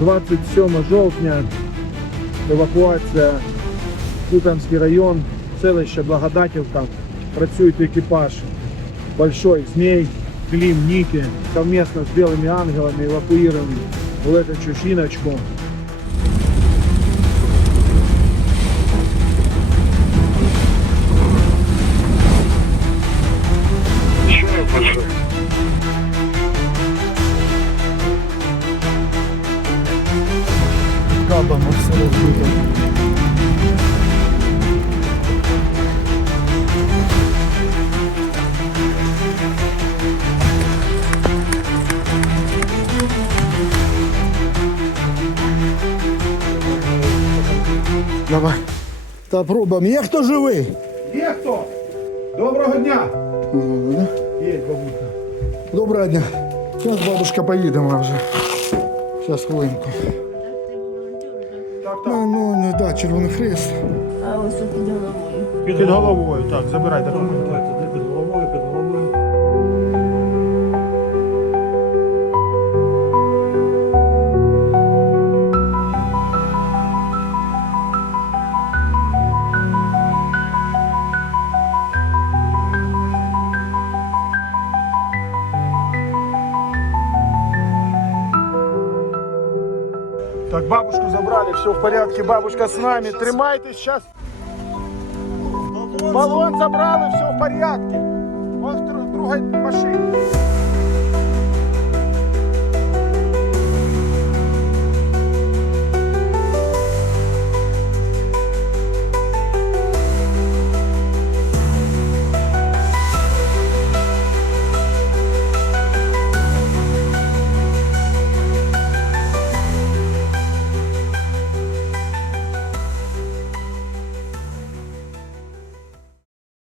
27 жовтня. Евакуація Куп'янський район, селище Благодатівка. Працює екіпаж Большой Змей, Клим, Ники. Совместно с Белыми Ангелами эвакуируем в эту чужиночку. Кабом все разбито. Давай. Та пробуємо. Є хто живий? Є хто? Доброго дня! Є бабуся. Доброго дня. Зараз бабушка поїдемо вже. Зараз хвилинку. Не да, Червоний Хрест. А ось під головою. Під головою, так, забирай документи. Так, бабушку забрали, все в порядке, бабушка с нами. Тримайтесь, сейчас. Баллон забрали, все в порядке. Он в другой машине.